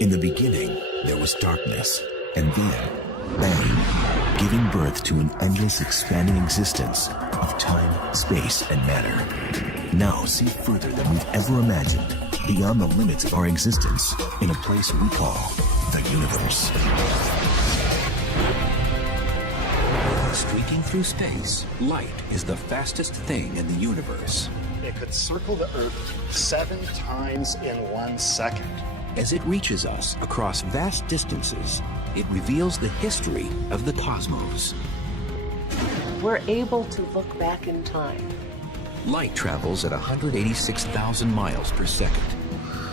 In the beginning, there was darkness, and then, bang, giving birth to an endless expanding existence of time, space, and matter. Now see further than we've ever imagined, beyond the limits of our existence, in a place we call the universe. Streaking through space, light is the fastest thing in the universe. It could circle the Earth 7 times in 1 second. As it reaches us across vast distances, it reveals the history of the cosmos. We're able to look back in time. Light travels at 186,000 miles per second.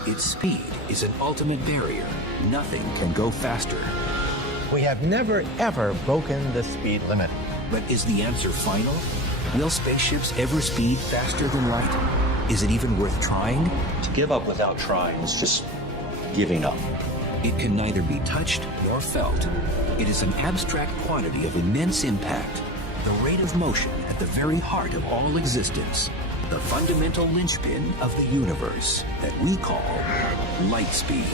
Its speed is an ultimate barrier. Nothing can go faster. We have never, ever broken the speed limit. But is the answer final? Will spaceships ever speed faster than light? Is it even worth trying? To give up without trying is just giving up. It can neither be touched nor felt. It is an abstract quantity of immense impact, the rate of motion at the very heart of all existence, the fundamental linchpin of the universe that we call light speed.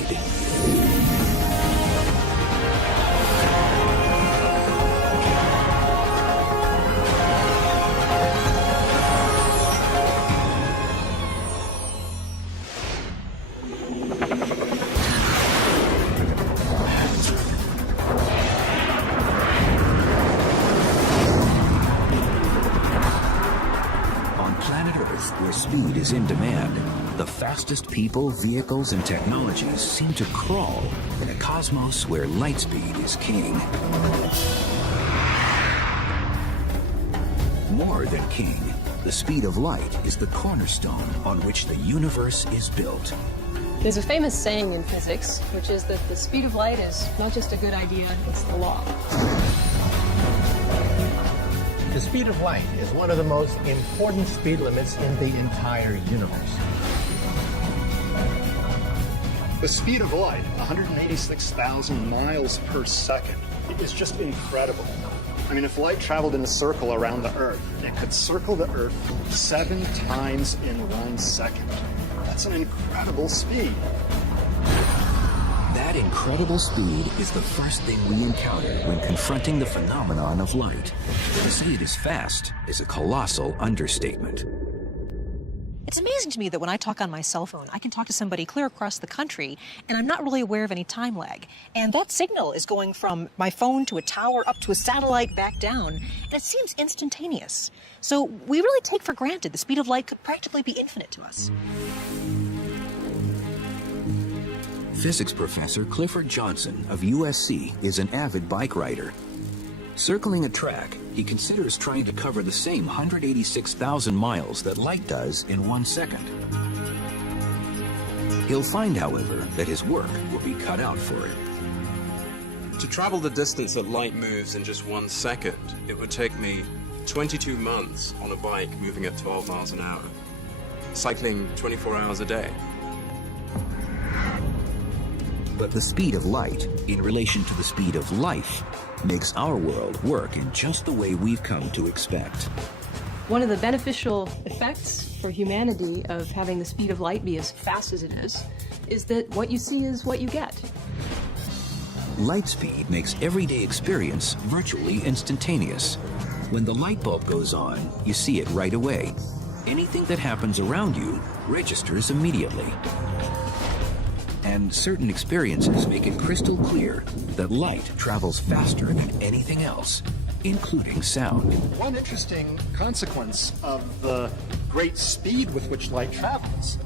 Where speed is in demand, the fastest people, vehicles, and technologies seem to crawl in a cosmos where light speed is king. More than king, the speed of light is the cornerstone on which the universe is built. There's a famous saying in physics, which is that the speed of light is not just a good idea, it's the law. The speed of light is one of the most important speed limits in the entire universe. The speed of light, 186,000 miles per second, is just incredible. I mean, if light traveled in a circle around the Earth, it could circle the Earth 7 times in 1 second. That's an incredible speed. That incredible speed is the first thing we encounter when confronting the phenomenon of light. To say it is fast is a colossal understatement. It's amazing to me that when I talk on my cell phone, I can talk to somebody clear across the country, and I'm not really aware of any time lag. And that signal is going from my phone to a tower, up to a satellite, back down, and it seems instantaneous. So we really take for granted the speed of light could practically be infinite to us. Physics professor Clifford Johnson of USC is an avid bike rider. Circling a track, he considers trying to cover the same 186,000 miles that light does in 1 second. He'll find, however, that his work will be cut out for it. To travel the distance that light moves in just 1 second, it would take me 22 months on a bike moving at 12 miles an hour, cycling 24 hours a day. But the speed of light, in relation to the speed of life, makes our world work in just the way we've come to expect. One of the beneficial effects for humanity of having the speed of light be as fast as it is that what you see is what you get. Light speed makes everyday experience virtually instantaneous. When the light bulb goes on, you see it right away. Anything that happens around you registers immediately. And certain experiences make it crystal clear that light travels faster than anything else, including sound. One interesting consequence of the great speed with which light travels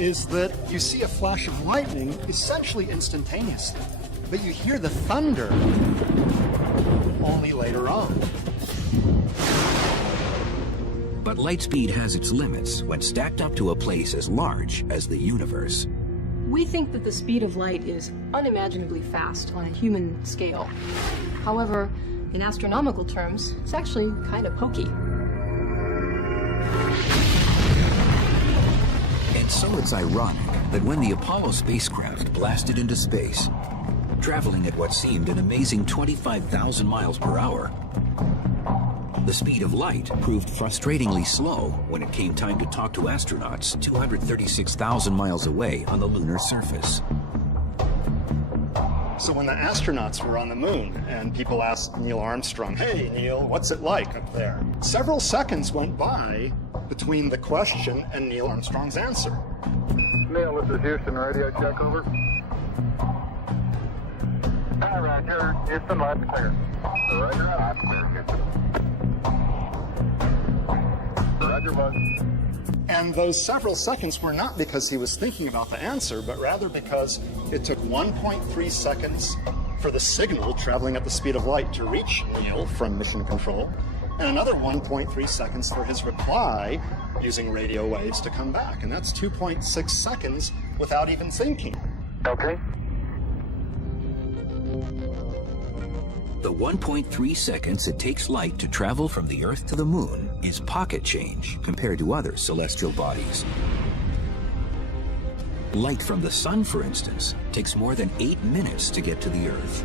is that you see a flash of lightning essentially instantaneously, but you hear the thunder only later on. But light speed has its limits when stacked up to a place as large as the universe. We think that the speed of light is unimaginably fast on a human scale. However, in astronomical terms, it's actually kind of pokey. And so it's ironic that when the Apollo spacecraft blasted into space, traveling at what seemed an amazing 25,000 miles per hour, the speed of light proved frustratingly slow when it came time to talk to astronauts 236,000 miles away on the lunar surface. So when the astronauts were on the moon and people asked Neil Armstrong, "Hey, Neil, what's it like up there?" Several seconds went by between the question and Neil Armstrong's answer. Neil, this is Houston, radio check, over. Hi, Roger. Houston, line's clear. Roger, line's clear, Houston. Roger, bud. And those several seconds were not because he was thinking about the answer, but rather because it took 1.3 seconds for the signal traveling at the speed of light to reach Neil from mission control, and another 1.3 seconds for his reply using radio waves to come back. And that's 2.6 seconds without even thinking. Okay. The 1.3 seconds it takes light to travel from the Earth to the Moon is pocket change compared to other celestial bodies. Light from the Sun, for instance, takes more than 8 minutes to get to the Earth.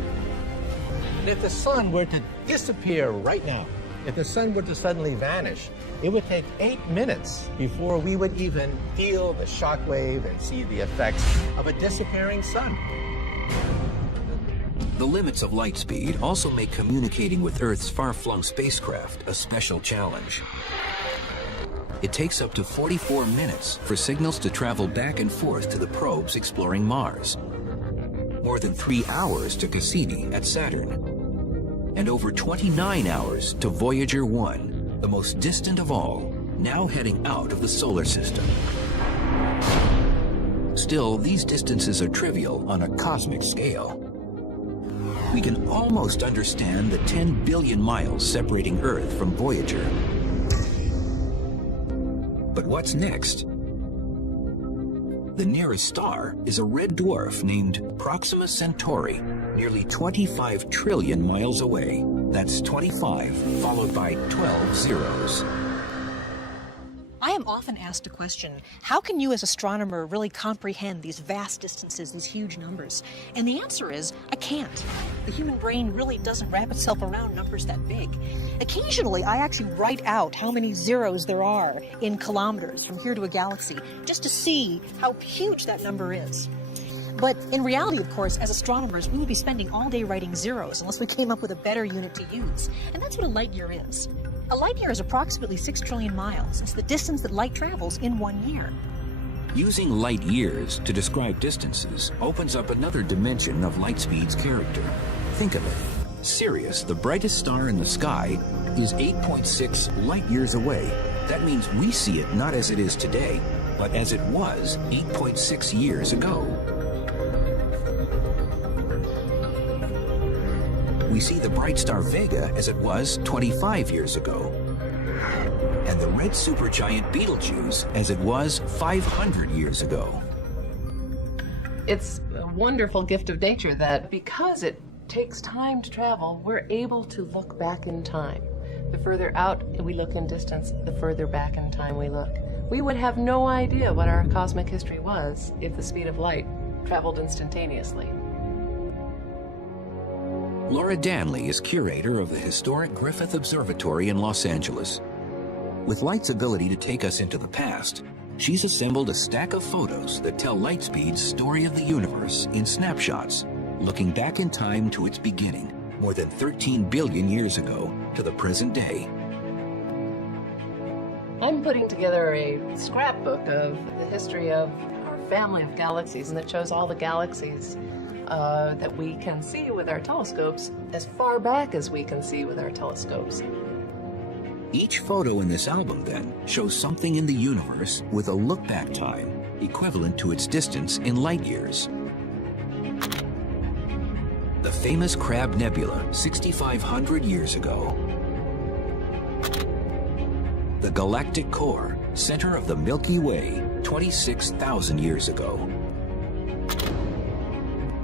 And if the sun were to disappear right now, if the sun were to suddenly vanish, it would take 8 minutes before we would even feel the shock wave and see the effects of a disappearing sun. The limits of light speed also make communicating with Earth's far-flung spacecraft a special challenge. It takes up to 44 minutes for signals to travel back and forth to the probes exploring Mars. More than 3 hours to Cassini at Saturn. And over 29 hours to Voyager 1, the most distant of all, now heading out of the solar system. Still, these distances are trivial on a cosmic scale. We can almost understand the 10 billion miles separating Earth from Voyager. But what's next? The nearest star is a red dwarf named Proxima Centauri, nearly 25 trillion miles away. That's 25 followed by 12 zeros. I am often asked a question, how can you as an astronomer really comprehend these vast distances, these huge numbers? And the answer is, I can't. The human brain really doesn't wrap itself around numbers that big. Occasionally, I actually write out how many zeros there are in kilometers from here to a galaxy, just to see how huge that number is. But in reality, of course, as astronomers, we would be spending all day writing zeros unless we came up with a better unit to use. And that's what a light year is. A light year is approximately 6 trillion miles. It's the distance that light travels in 1 year. Using light years to describe distances opens up another dimension of light speed's character. Think of it. Sirius, the brightest star in the sky, is 8.6 light years away. That means we see it not as it is today, but as it was 8.6 years ago. We see the bright star Vega as it was 25 years ago, and the red supergiant Betelgeuse as it was 500 years ago. It's a wonderful gift of nature that because it takes time to travel, we're able to look back in time. The further out we look in distance, the further back in time we look. We would have no idea what our cosmic history was if the speed of light traveled instantaneously. Laura Danley is curator of the historic Griffith Observatory in Los Angeles. With light's ability to take us into the past, she's assembled a stack of photos that tell light speed's story of the universe in snapshots, looking back in time to its beginning, more than 13 billion years ago, to the present day. I'm putting together a scrapbook of the history of our family of galaxies, and it shows all the galaxies that we can see with our telescopes as far back as we can see with our telescopes. Each photo in this album, then, shows something in the universe with a look-back time equivalent to its distance in light years. The famous Crab Nebula, 6,500 years ago. The galactic core, center of the Milky Way, 26,000 years ago.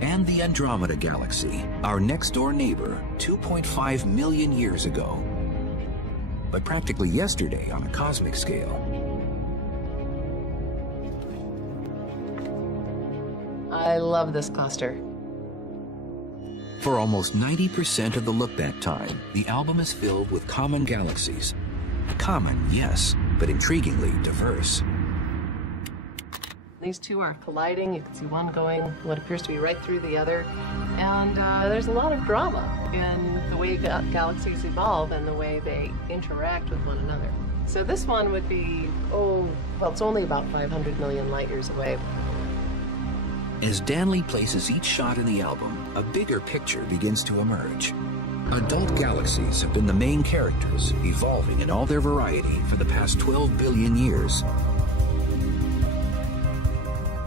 And the Andromeda Galaxy, our next-door neighbor, 2.5 million years ago. But practically yesterday on a cosmic scale. I love this cluster. For almost 90% of the look-back time, the album is filled with common galaxies. Common, yes, but intriguingly diverse. These two are colliding. You can see one going what appears to be right through the other. And there's a lot of drama in the way galaxies evolve and the way they interact with one another. So this one would be, it's only about 500 million light years away. As Danley places each shot in the album, a bigger picture begins to emerge. Adult galaxies have been the main characters, evolving in all their variety for the past 12 billion years.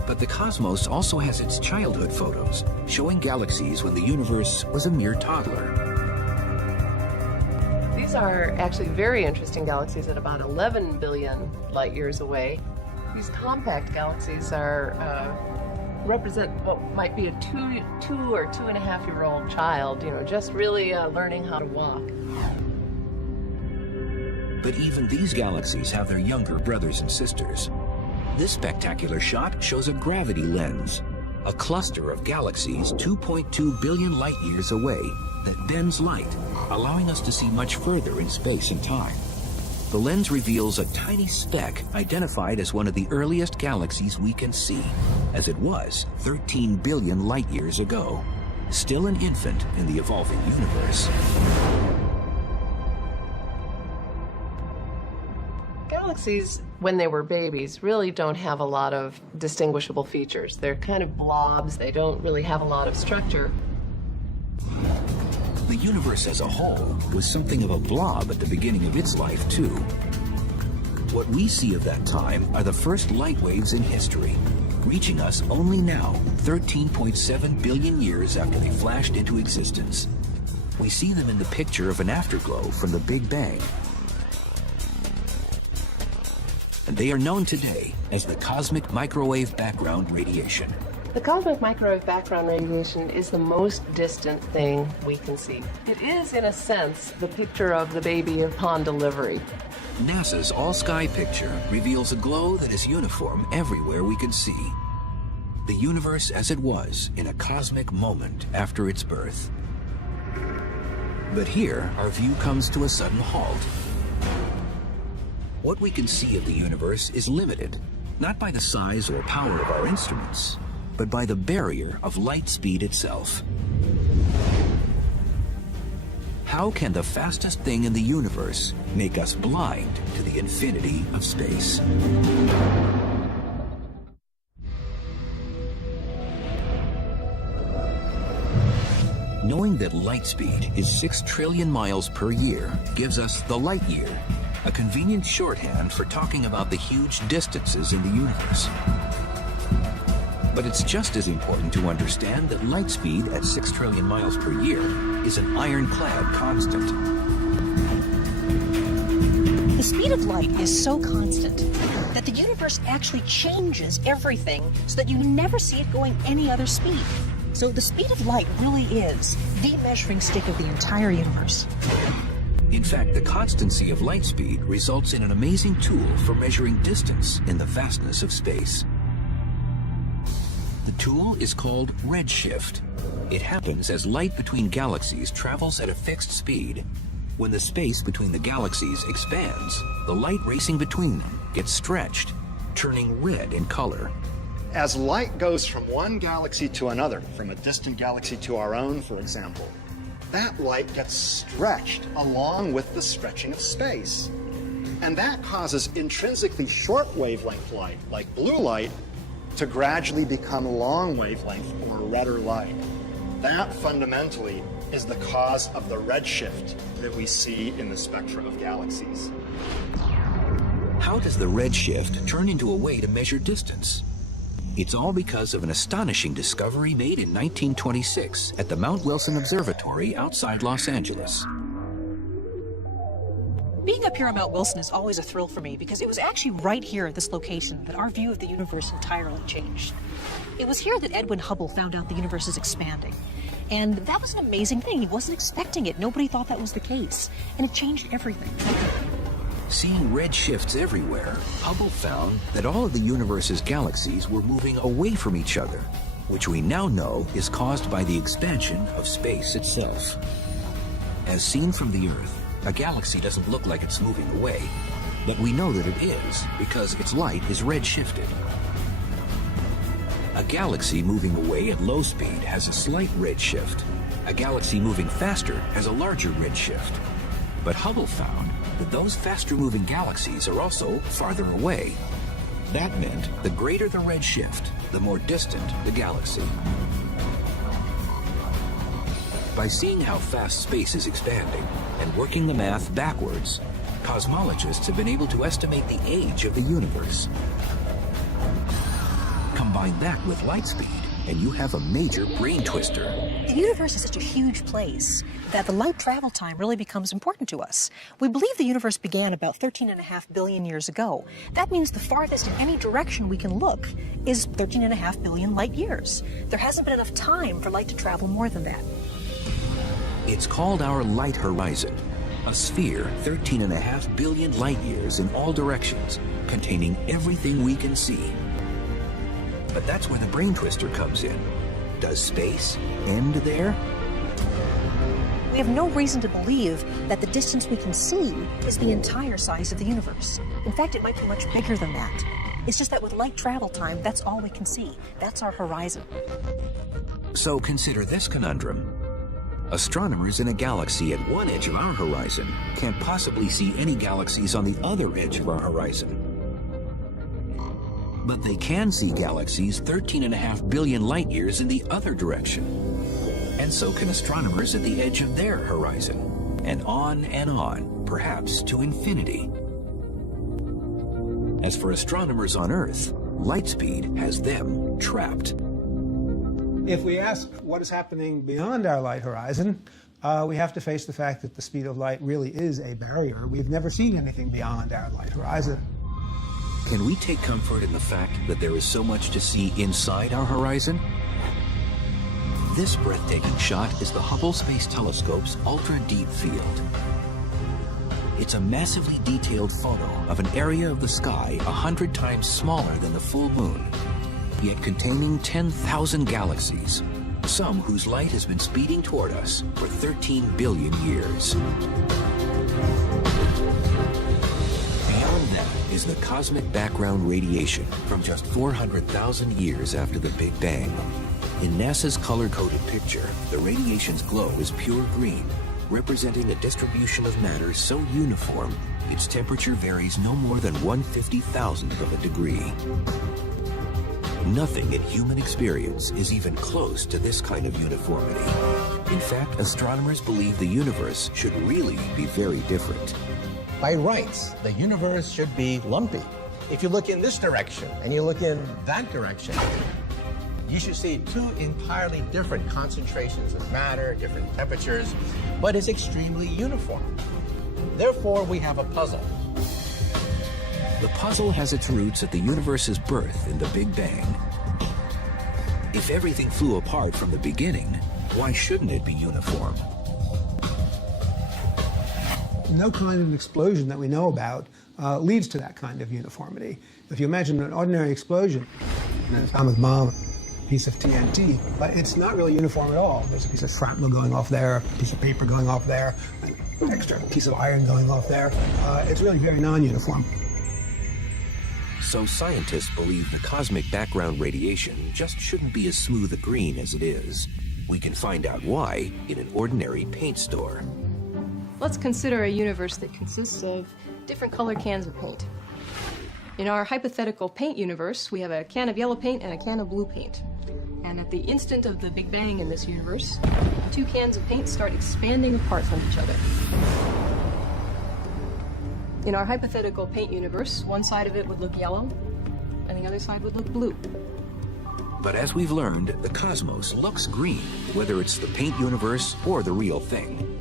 But the cosmos also has its childhood photos, showing galaxies when the universe was a mere toddler. These are actually very interesting galaxies at about 11 billion light years away. These compact galaxies represent what might be a two or 2.5-year-old child, just really learning how to walk. But even these galaxies have their younger brothers and sisters. This spectacular shot shows a gravity lens, a cluster of galaxies 2.2 billion light years away that bends light, allowing us to see much further in space and time. The lens reveals a tiny speck identified as one of the earliest galaxies we can see, as it was 13 billion light years ago, still an infant in the evolving universe. Galaxies, when they were babies, really don't have a lot of distinguishable features. They're kind of blobs. They don't really have a lot of structure. The universe as a whole was something of a blob at the beginning of its life, too. What we see of that time are the first light waves in history, reaching us only now, 13.7 billion years after they flashed into existence. We see them in the picture of an afterglow from the Big Bang. And they are known today as the cosmic microwave background radiation. The cosmic microwave background radiation is the most distant thing we can see. It is, in a sense, the picture of the baby upon delivery. NASA's all-sky picture reveals a glow that is uniform everywhere we can see. The universe as it was in a cosmic moment after its birth. But here, our view comes to a sudden halt. What we can see of the universe is limited, not by the size or power of our instruments, but by the barrier of light speed itself. How can the fastest thing in the universe make us blind to the infinity of space? Knowing that light speed is 6 trillion miles per year gives us the light year, a convenient shorthand for talking about the huge distances in the universe. But it's just as important to understand that light speed at 6 trillion miles per year is an ironclad constant. The speed of light is so constant that the universe actually changes everything so that you never see it going any other speed. So the speed of light really is the measuring stick of the entire universe. In fact, the constancy of light speed results in an amazing tool for measuring distance in the vastness of space. The tool is called redshift. It happens as light between galaxies travels at a fixed speed. When the space between the galaxies expands, the light racing between them gets stretched, turning red in color. As light goes from one galaxy to another, from a distant galaxy to our own, for example, that light gets stretched along with the stretching of space. And that causes intrinsically short wavelength light, like blue light, to gradually become long wavelength or redder light. That fundamentally is the cause of the redshift that we see in the spectra of galaxies. How does the redshift turn into a way to measure distance? It's all because of an astonishing discovery made in 1926 at the Mount Wilson Observatory outside Los Angeles. Being up here on Mount Wilson is always a thrill for me because it was actually right here at this location that our view of the universe entirely changed. It was here that Edwin Hubble found out the universe is expanding. And that was an amazing thing. He wasn't expecting it. Nobody thought that was the case. And it changed everything. Seeing red shifts everywhere, Hubble found that all of the universe's galaxies were moving away from each other, which we now know is caused by the expansion of space itself. As seen from the Earth, a galaxy doesn't look like it's moving away, but we know that it is because its light is red-shifted. A galaxy moving away at low speed has a slight redshift. A galaxy moving faster has a larger redshift. But Hubble found that those faster-moving galaxies are also farther away. That meant the greater the redshift, the more distant the galaxy. By seeing how fast space is expanding and working the math backwards, cosmologists have been able to estimate the age of the universe. Combine that with light speed, and you have a major brain twister. The universe is such a huge place that the light travel time really becomes important to us. We believe the universe began about 13.5 billion years ago. That means the farthest in any direction we can look is 13.5 billion light years. There hasn't been enough time for light to travel more than that. It's called our light horizon, a sphere 13.5 billion light years in all directions, containing everything we can see. But that's where the brain twister comes in. Does space end there? We have no reason to believe that the distance we can see is the entire size of the universe. In fact, it might be much bigger than that. It's just that with light travel time, that's all we can see. That's our horizon. So consider this conundrum. Astronomers in a galaxy at one edge of our horizon can't possibly see any galaxies on the other edge of our horizon. But they can see galaxies 13.5 billion light years in the other direction. And so can astronomers at the edge of their horizon. And on, perhaps to infinity. As for astronomers on Earth, light speed has them trapped. If we ask what is happening beyond our light horizon, we have to face the fact that the speed of light really is a barrier. We've never seen anything beyond our light horizon. Can we take comfort in the fact that there is so much to see inside our horizon? This breathtaking shot is the Hubble Space Telescope's ultra-deep field. It's a massively detailed photo of an area of the sky 100 times smaller than the full moon, yet containing 10,000 galaxies, some whose light has been speeding toward us for 13 billion years. Beyond that is the cosmic background radiation from just 400,000 years after the Big Bang. In NASA's color-coded picture, the radiation's glow is pure green, representing a distribution of matter so uniform, its temperature varies no more than 1/50,000th of a degree. Nothing in human experience is even close to this kind of uniformity. In fact, astronomers believe the universe should really be very different. By rights, the universe should be lumpy. If you look in this direction and you look in that direction, you should see two entirely different concentrations of matter, different temperatures, but it's extremely uniform. Therefore, we have a puzzle. The puzzle has its roots at the universe's birth in the Big Bang. If everything flew apart from the beginning, why shouldn't it be uniform? No kind of explosion that we know about leads to that kind of uniformity. If you imagine an ordinary explosion, an atomic bomb, a piece of TNT, but it's not really uniform at all. There's a piece of shrapnel going off there, a piece of paper going off there, an extra piece of iron going off there. It's really very non-uniform. So scientists believe the cosmic background radiation just shouldn't be as smooth a green as it is. We can find out why in an ordinary paint store. Let's consider a universe that consists of different color cans of paint. In our hypothetical paint universe, we have a can of yellow paint and a can of blue paint. And at the instant of the Big Bang in this universe, the two cans of paint start expanding apart from each other. In our hypothetical paint universe, one side of it would look yellow, and the other side would look blue. But as we've learned, the cosmos looks green, whether it's the paint universe or the real thing.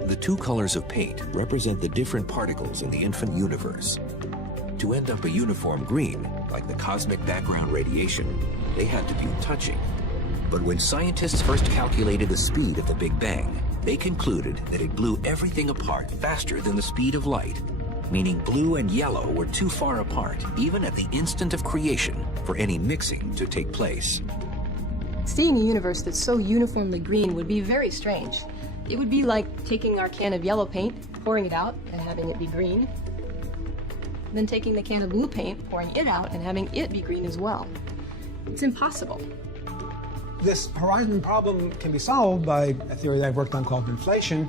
The two colors of paint represent the different particles in the infant universe. To end up a uniform green, like the cosmic background radiation, they had to be touching. But when scientists first calculated the speed of the Big Bang, they concluded that it blew everything apart faster than the speed of light, meaning blue and yellow were too far apart, even at the instant of creation, for any mixing to take place. Seeing a universe that's so uniformly green would be very strange. It would be like taking our can of yellow paint, pouring it out, and having it be green, then taking the can of blue paint, pouring it out, and having it be green as well. It's impossible. This horizon problem can be solved by a theory that I've worked on called inflation,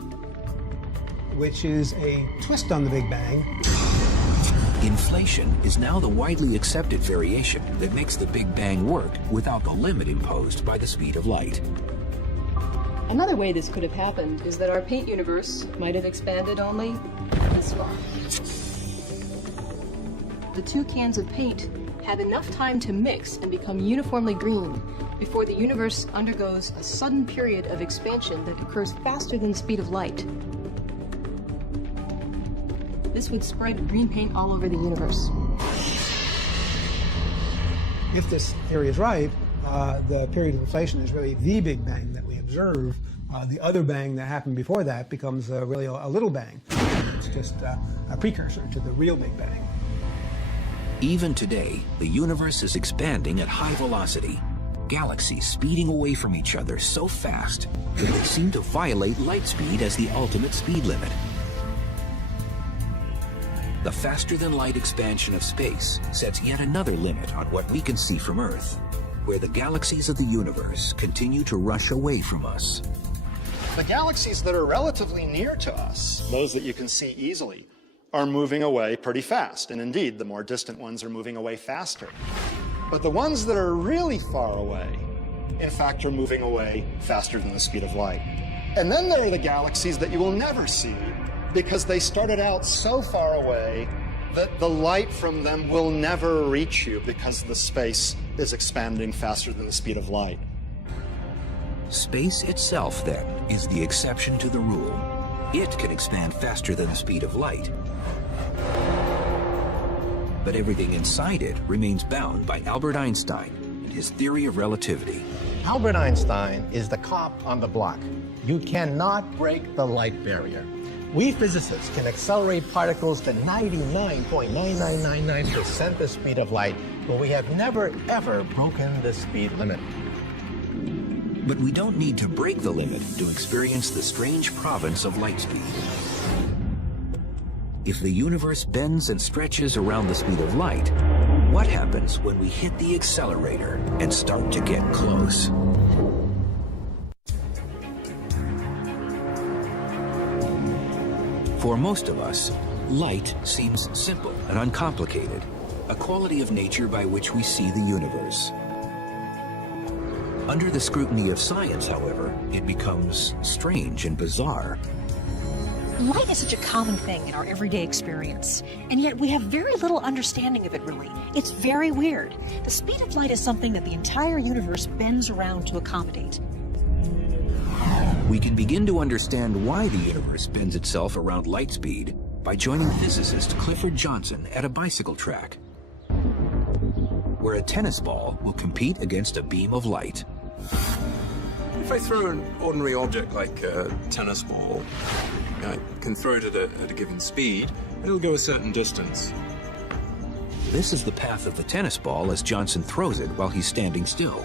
which is a twist on the Big Bang. Inflation is now the widely accepted variation that makes the Big Bang work without the limit imposed by the speed of light. Another way this could have happened is that our paint universe might have expanded only this far. The two cans of paint have enough time to mix and become uniformly green before the universe undergoes a sudden period of expansion that occurs faster than the speed of light. This would spread green paint all over the universe. If this theory is right, the period of inflation is really the Big Bang that we observe. The other bang that happened before that becomes really a little bang. It's just a precursor to the real Big Bang. Even today, the universe is expanding at high velocity. Galaxies speeding away from each other so fast that they seem to violate light speed as the ultimate speed limit. The faster-than-light expansion of space sets yet another limit on what we can see from Earth, where the galaxies of the universe continue to rush away from us. The galaxies that are relatively near to us, those that you can see easily, are moving away pretty fast. And indeed, the more distant ones are moving away faster. But the ones that are really far away, in fact, are moving away faster than the speed of light. And then there are the galaxies that you will never see because they started out so far away that the light from them will never reach you because the space is expanding faster than the speed of light. Space itself, then, is the exception to the rule. It can expand faster than the speed of light. But everything inside it remains bound by Albert Einstein and his theory of relativity. Albert Einstein is the cop on the block. You cannot break the light barrier. We physicists can accelerate particles to 99.9999% the speed of light, but we have never, ever broken the speed limit. But we don't need to break the limit to experience the strange province of light speed. If the universe bends and stretches around the speed of light, what happens when we hit the accelerator and start to get close? For most of us, light seems simple and uncomplicated, a quality of nature by which we see the universe. Under the scrutiny of science, however, it becomes strange and bizarre. Light is such a common thing in our everyday experience, and yet we have very little understanding of it, really. It's very weird. The speed of light is something that the entire universe bends around to accommodate. We can begin to understand why the universe bends itself around light speed by joining physicist Clifford Johnson at a bicycle track, where a tennis ball will compete against a beam of light. If I throw an ordinary object like a tennis ball, I can throw it at a given speed, and it'll go a certain distance. This is the path of the tennis ball as Johnson throws it while he's standing still.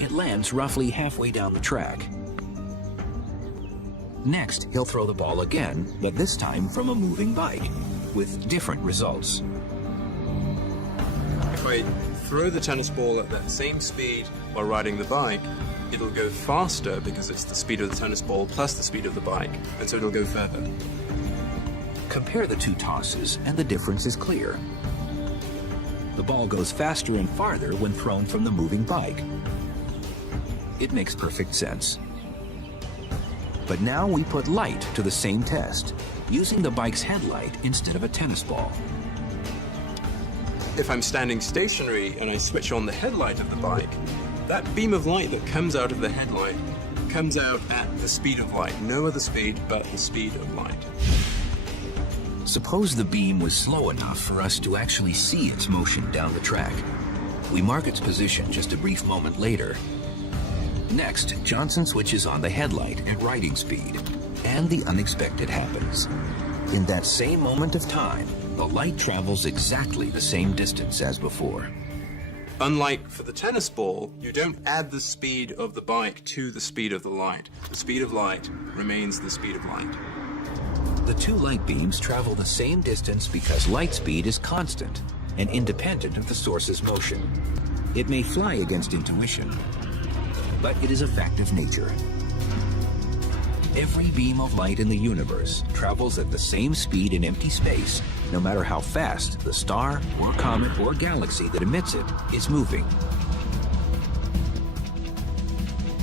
It lands roughly halfway down the track. Next, he'll throw the ball again, but this time from a moving bike, with different results. If I throw the tennis ball at that same speed while riding the bike, it'll go faster because it's the speed of the tennis ball plus the speed of the bike, and so it'll go further. Compare the two tosses, and the difference is clear. The ball goes faster and farther when thrown from the moving bike. It makes perfect sense. But now we put light to the same test, using the bike's headlight instead of a tennis ball. If I'm standing stationary and I switch on the headlight of the bike, that beam of light that comes out of the headlight comes out at the speed of light. No other speed but the speed of light. Suppose the beam was slow enough for us to actually see its motion down the track. We mark its position just a brief moment later. Next, Johnson switches on the headlight at riding speed, and the unexpected happens. In that same moment of time, the light travels exactly the same distance as before. Unlike for the tennis ball, you don't add the speed of the bike to the speed of the light. The speed of light remains the speed of light. The two light beams travel the same distance because light speed is constant and independent of the source's motion. It may fly against intuition, but it is a fact of nature. Every beam of light in the universe travels at the same speed in empty space, no matter how fast the star or comet or galaxy that emits it is moving.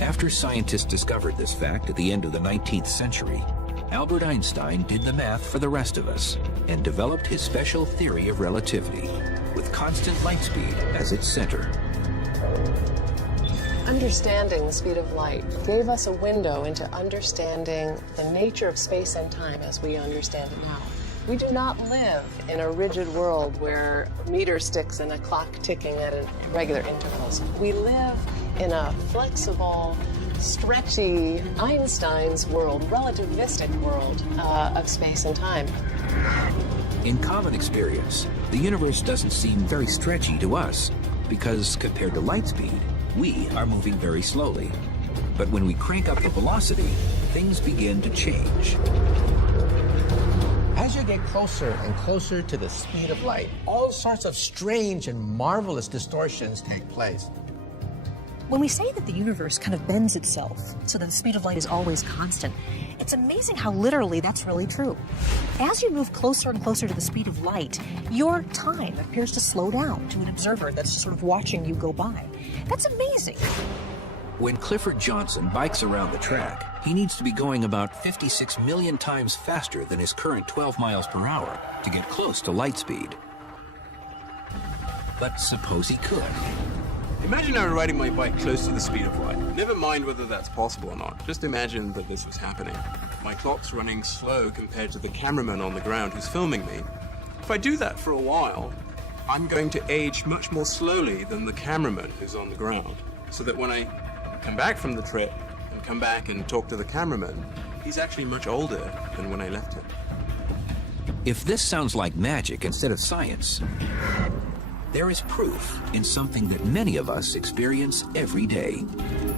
After scientists discovered this fact at the end of the 19th century, Albert Einstein did the math for the rest of us and developed his special theory of relativity, with constant light speed as its center. Understanding the speed of light gave us a window into understanding the nature of space and time as we understand it now. We do not live in a rigid world where meter sticks and a clock ticking at regular intervals. We live in a flexible, stretchy Einstein's world, relativistic world of space and time. In common experience, the universe doesn't seem very stretchy to us because compared to light speed, we are moving very slowly. But when we crank up the velocity, things begin to change. As you get closer and closer to the speed of light, all sorts of strange and marvelous distortions take place. When we say that the universe kind of bends itself so that the speed of light is always constant, it's amazing how literally that's really true. As you move closer and closer to the speed of light, your time appears to slow down to an observer that's just sort of watching you go by. That's amazing. When Clifford Johnson bikes around the track, he needs to be going about 56 million times faster than his current 12 miles per hour to get close to light speed. But suppose he could. Imagine I were riding my bike close to the speed of light. Never mind whether that's possible or not. Just imagine that this was happening. My clock's running slow compared to the cameraman on the ground who's filming me. If I do that for a while, I'm going to age much more slowly than the cameraman who's on the ground. So that when I come back from the trip and come back and talk to the cameraman, he's actually much older than when I left him. If this sounds like magic instead of science, there is proof in something that many of us experience every day.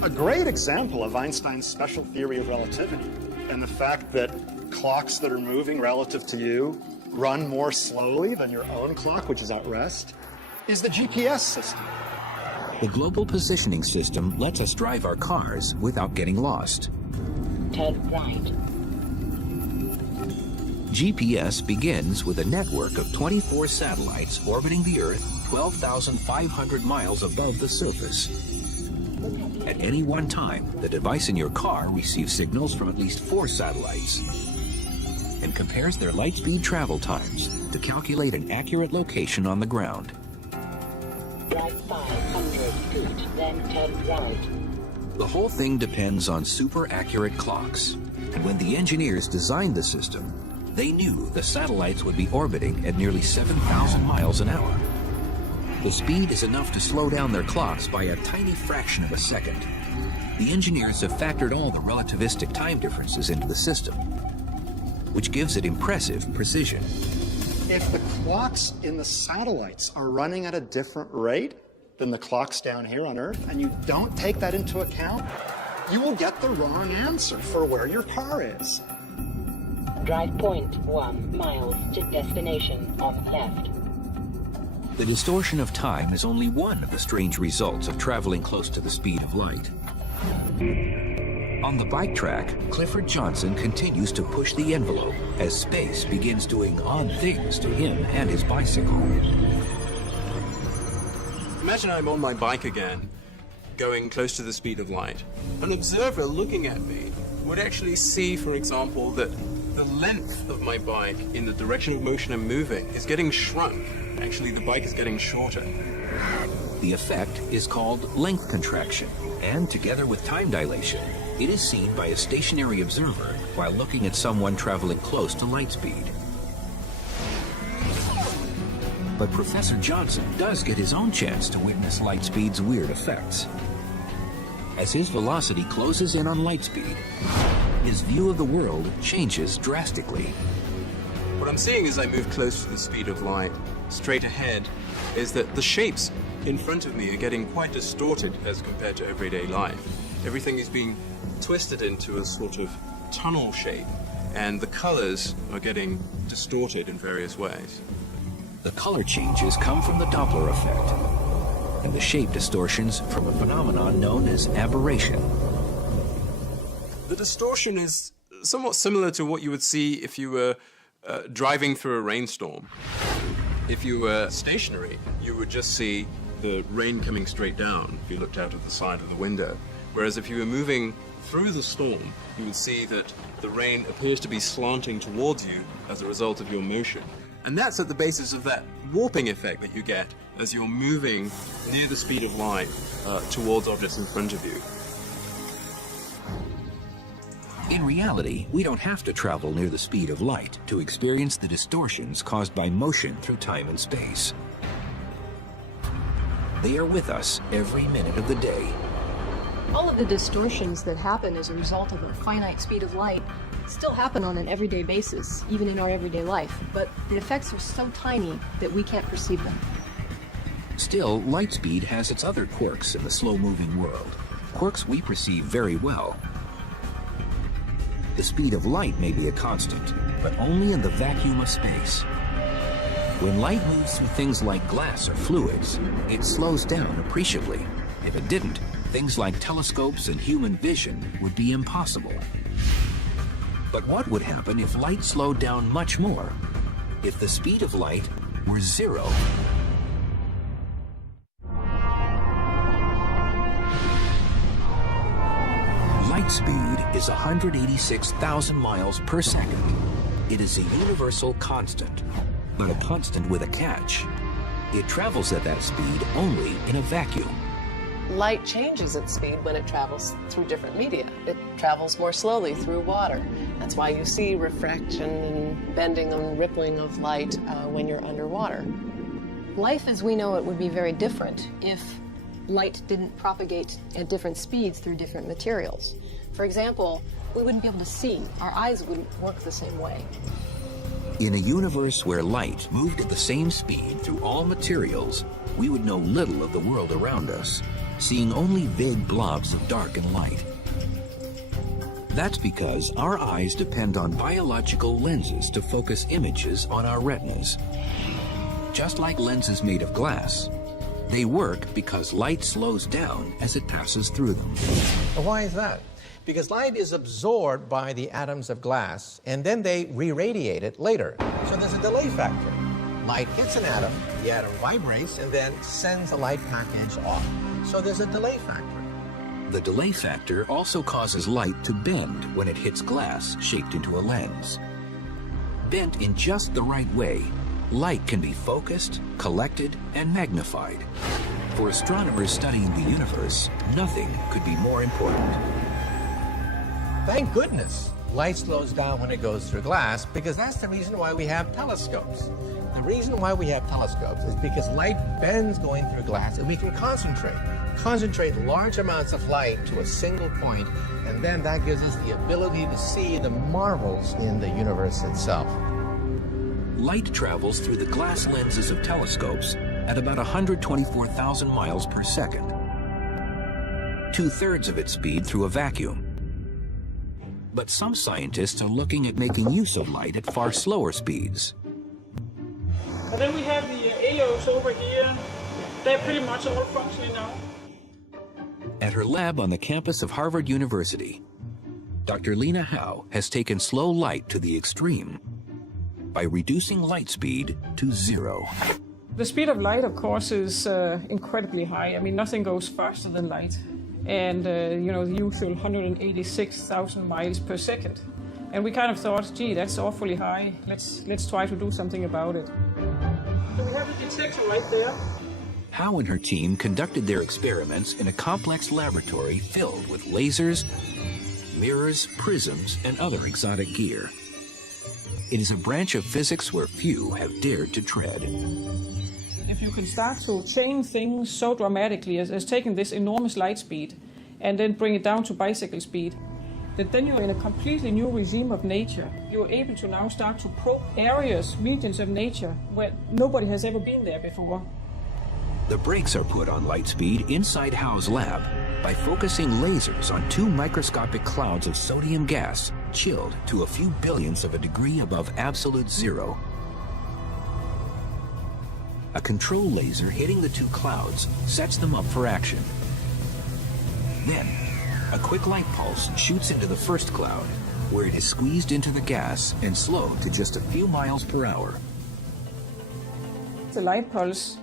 A great example of Einstein's special theory of relativity and the fact that clocks that are moving relative to you run more slowly than your own clock, which is at rest, is the GPS system. The global positioning system lets us drive our cars without getting lost. Turn right. GPS begins with a network of 24 satellites orbiting the Earth 12,500 miles above the surface. At any one time, the device in your car receives signals from at least 4 satellites and compares their light speed travel times to calculate an accurate location on the ground. Drive 500 feet, then turn right. The whole thing depends on super accurate clocks. And when the engineers designed the system, they knew the satellites would be orbiting at nearly 7,000 miles an hour. The speed is enough to slow down their clocks by a tiny fraction of a second. The engineers have factored all the relativistic time differences into the system, which gives it impressive precision. If the clocks in the satellites are running at a different rate than the clocks down here on Earth, and you don't take that into account, you will get the wrong answer for where your car is. Drive 0.1 miles to destination on left. The distortion of time is only one of the strange results of traveling close to the speed of light. On the bike track, Clifford Johnson continues to push the envelope as space begins doing odd things to him and his bicycle. Imagine I'm on my bike again, going close to the speed of light. An observer looking at me would actually see, for example, that the length of my bike in the direction of motion I'm moving is getting shrunk. Actually, the bike is getting shorter. The effect is called length contraction, and together with time dilation, it is seen by a stationary observer while looking at someone traveling close to light speed. But Professor Johnson does get his own chance to witness light speed's weird effects. As his velocity closes in on light speed, his view of the world changes drastically. What I'm seeing as I move close to the speed of light, straight ahead, is that the shapes in front of me are getting quite distorted as compared to everyday life. Everything is being twisted into a sort of tunnel shape, and the colors are getting distorted in various ways. The color changes come from the Doppler effect. and the shape distortions from a phenomenon known as aberration. The distortion is somewhat similar to what you would see if you were driving through a rainstorm. If you were stationary, you would just see the rain coming straight down if you looked out of the side of the window. Whereas if you were moving through the storm, you would see that the rain appears to be slanting towards you as a result of your motion. And that's at the basis of that warping effect that you get as you're moving near the speed of light towards objects in front of you. In reality, we don't have to travel near the speed of light to experience the distortions caused by motion through time and space. They are with us every minute of the day. All of the distortions that happen as a result of a finite speed of light still happen on an everyday basis, even in our everyday life, but the effects are so tiny that we can't perceive them. Still, light speed has its other quirks in the slow-moving world, quirks we perceive very well. The speed of light may be a constant, but only in the vacuum of space. When light moves through things like glass or fluids, it slows down appreciably. If it didn't, things like telescopes and human vision would be impossible. But what would happen if light slowed down much more? If the speed of light were 0? Light speed is 186,000 miles per second. It is a universal constant, but a constant with a catch. It travels at that speed only in a vacuum. Light changes its speed when it travels through different media. It travels more slowly through water. That's why you see refraction and bending and rippling of light when you're underwater. Life as we know it would be very different if light didn't propagate at different speeds through different materials. For example, we wouldn't be able to see. Our eyes wouldn't work the same way. In a universe where light moved at the same speed through all materials, we would know little of the world around us, seeing only vague blobs of dark and light. That's because our eyes depend on biological lenses to focus images on our retinas. Just like lenses made of glass, they work because light slows down as it passes through them. Well, why is that? Because light is absorbed by the atoms of glass, and then they re-radiate it later. So there's a delay factor. Light hits an atom, the atom vibrates, and then sends a light package off. So there's a delay factor. The delay factor also causes light to bend when it hits glass shaped into a lens. Bent in just the right way, light can be focused, collected, and magnified. For astronomers studying the universe, nothing could be more important. Thank goodness light slows down when it goes through glass, because that's the reason why we have telescopes. The reason why we have telescopes is because light bends going through glass, and we can concentrate large amounts of light to a single point, and then that gives us the ability to see the marvels in the universe itself. Light travels through the glass lenses of telescopes at about 124,000 miles per second, 2/3 of its speed through a vacuum. But some scientists are looking at making use of light at far slower speeds. And then we have the AOs over here. They're pretty much all functioning now. At her lab on the campus of Harvard University, Dr. Lena Howe has taken slow light to the extreme by reducing light speed to 0. The speed of light, of course, is incredibly high. I mean, nothing goes faster than light. And, you know, the usual 186,000 miles per second. And we kind of thought, gee, that's awfully high. Let's try to do something about it. So we have a detector right there. Howe and her team conducted their experiments in a complex laboratory filled with lasers, mirrors, prisms, and other exotic gear. It is a branch of physics where few have dared to tread. If you can start to change things so dramatically as taking this enormous light speed and then bring it down to bicycle speed, that then you're in a completely new regime of nature. You're able to now start to probe areas, regions of nature where nobody has ever been there before. The brakes are put on light speed inside Howe's lab by focusing lasers on 2 microscopic clouds of sodium gas chilled to a few billionths of a degree above absolute 0. A control laser hitting the two clouds sets them up for action. Then, a quick light pulse shoots into the first cloud, where it is squeezed into the gas and slowed to just a few miles per hour. The light pulse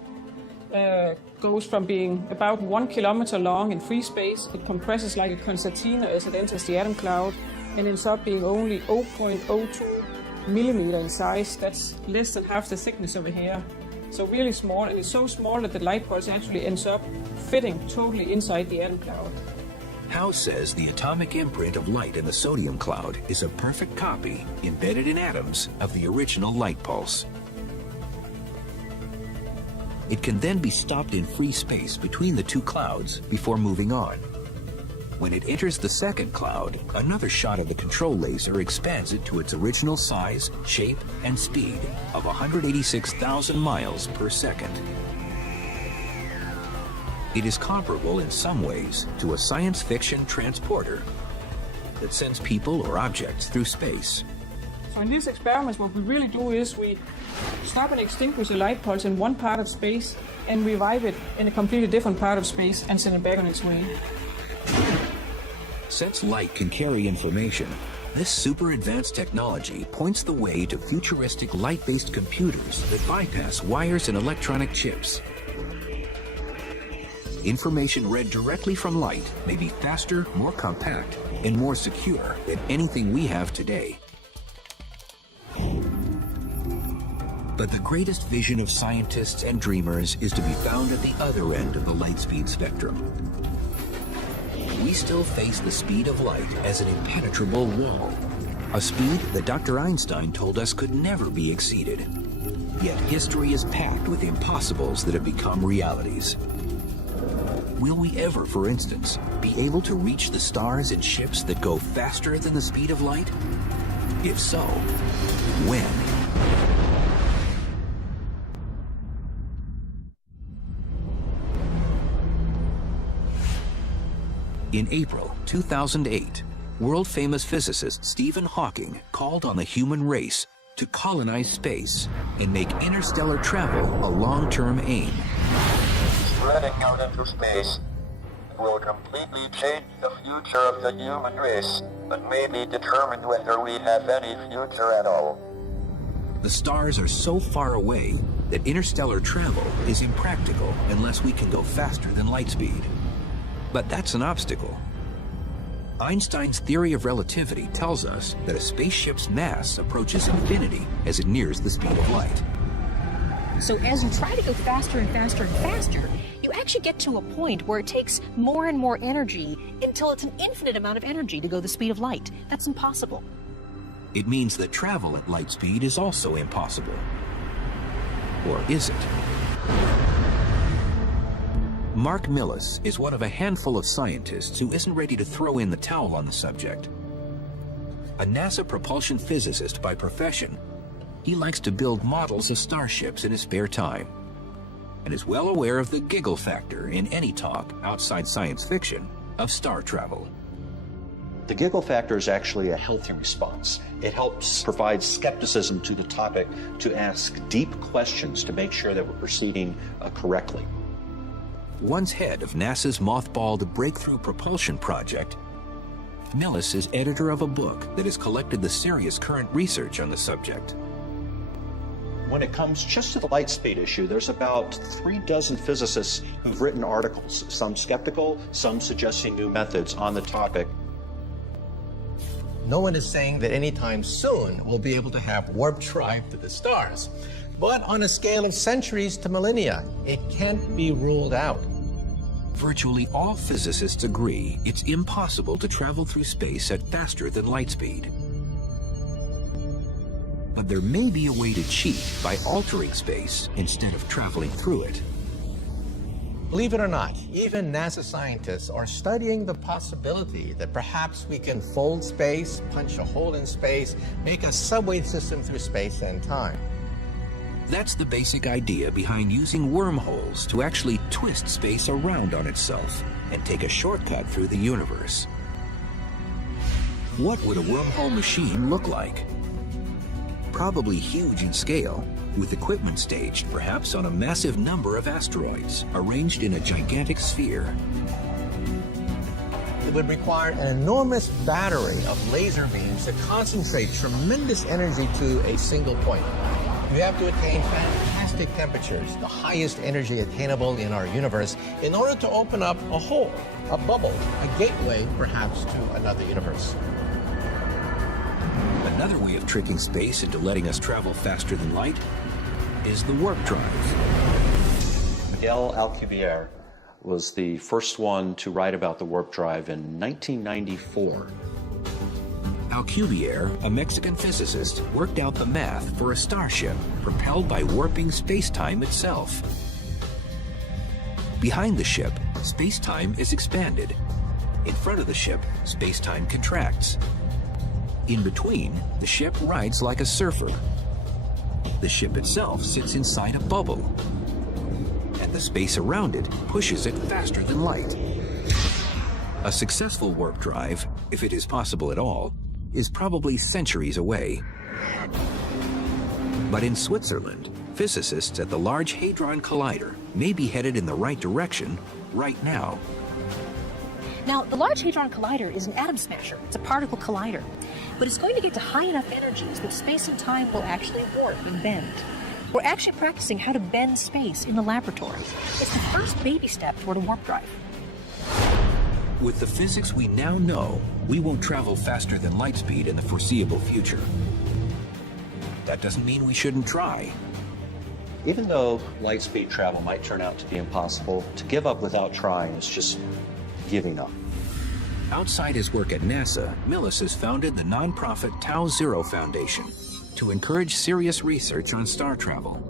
goes from being about 1 kilometer long in free space. It compresses like a concertina as it enters the atom cloud and ends up being only 0.02 millimeter in size. That's less than half the thickness of a hair. So really small, and it's so small that the light pulse actually ends up fitting totally inside the atom cloud. Howe says the atomic imprint of light in the sodium cloud is a perfect copy, embedded in atoms, of the original light pulse. It can then be stopped in free space between the two clouds before moving on. When it enters the second cloud, another shot of the control laser expands it to its original size, shape, and speed of 186,000 miles per second. It is comparable in some ways to a science fiction transporter that sends people or objects through space. So in these experiments, what we really do is we stop and extinguish a light pulse in one part of space and revive it in a completely different part of space and send it back on its way. Since light can carry information, this super advanced technology points the way to futuristic light-based computers that bypass wires and electronic chips. Information read directly from light may be faster, more compact, and more secure than anything we have today. But the greatest vision of scientists and dreamers is to be found at the other end of the light speed spectrum. We still face the speed of light as an impenetrable wall, a speed that Dr. Einstein told us could never be exceeded. Yet history is packed with impossibles that have become realities. Will we ever, for instance, be able to reach the stars in ships that go faster than the speed of light? If so, when? In April 2008, world-famous physicist Stephen Hawking called on the human race to colonize space and make interstellar travel a long-term aim. Spreading out into space will completely change the future of the human race, but maybe determine whether we have any future at all. The stars are so far away that interstellar travel is impractical unless we can go faster than light speed. But that's an obstacle. Einstein's theory of relativity tells us that a spaceship's mass approaches infinity as it nears the speed of light. So as you try to go faster and faster and faster, you actually get to a point where it takes more and more energy until it's an infinite amount of energy to go the speed of light. That's impossible. It means that travel at light speed is also impossible. Or is it? Mark Millis is one of a handful of scientists who isn't ready to throw in the towel on the subject. A NASA propulsion physicist by profession, he likes to build models of starships in his spare time, and is well aware of the giggle factor in any talk outside science fiction of star travel. The giggle factor is actually a healthy response. It helps provide skepticism to the topic, to ask deep questions to make sure that we're proceeding correctly. Once head of NASA's mothballed Breakthrough Propulsion Project, Millis is editor of a book that has collected the serious current research on the subject. When it comes just to the light speed issue, there's about 36 physicists who've written articles, some skeptical, some suggesting new methods on the topic. No one is saying that anytime soon we'll be able to have warp drive to the stars. But on a scale of centuries to millennia, it can't be ruled out. Virtually all physicists agree it's impossible to travel through space at faster than light speed. But there may be a way to cheat by altering space instead of traveling through it. Believe it or not, even NASA scientists are studying the possibility that perhaps we can fold space, punch a hole in space, make a subway system through space and time. That's the basic idea behind using wormholes to actually twist space around on itself and take a shortcut through the universe. What would a wormhole machine look like? Probably huge in scale, with equipment staged perhaps on a massive number of asteroids arranged in a gigantic sphere. It would require an enormous battery of laser beams to concentrate tremendous energy to a single point. We have to attain fantastic temperatures, the highest energy attainable in our universe, in order to open up a hole, a bubble, a gateway perhaps to another universe. Another way of tricking space into letting us travel faster than light is the warp drive. Miguel Alcubierre was the first one to write about the warp drive in 1994. Alcubierre, a Mexican physicist, worked out the math for a starship propelled by warping space-time itself. Behind the ship, space-time is expanded. In front of the ship, space-time contracts. In between, the ship rides like a surfer. The ship itself sits inside a bubble, and the space around it pushes it faster than light. A successful warp drive, if it is possible at all, is probably centuries away. But in Switzerland, physicists at the Large Hadron Collider may be headed in the right direction right now. Now, the Large Hadron Collider is an atom smasher. It's a particle collider. But it's going to get to high enough energies that space and time will actually warp and bend. We're actually practicing how to bend space in the laboratory. It's the first baby step toward a warp drive. With the physics we now know, we won't travel faster than light speed in the foreseeable future. That doesn't mean we shouldn't try. Even though light speed travel might turn out to be impossible, to give up without trying is just giving up. Outside his work at NASA, Millis has founded the nonprofit Tau Zero Foundation to encourage serious research on star travel.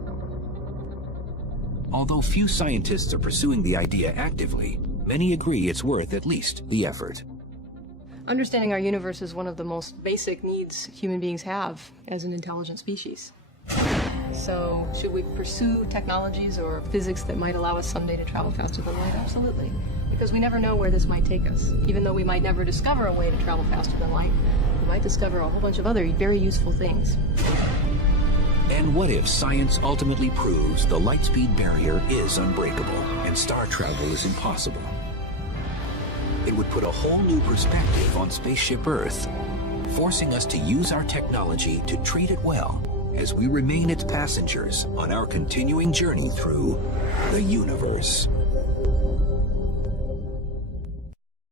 Although few scientists are pursuing the idea actively, many agree it's worth at least the effort. Understanding our universe is one of the most basic needs human beings have as an intelligent species. So, should we pursue technologies or physics that might allow us someday to travel faster than light? Absolutely. Because we never know where this might take us. Even though we might never discover a way to travel faster than light, we might discover a whole bunch of other very useful things. And what if science ultimately proves the light speed barrier is unbreakable and star travel is impossible? It would put a whole new perspective on spaceship Earth, forcing us to use our technology to treat it well as we remain its passengers on our continuing journey through the universe.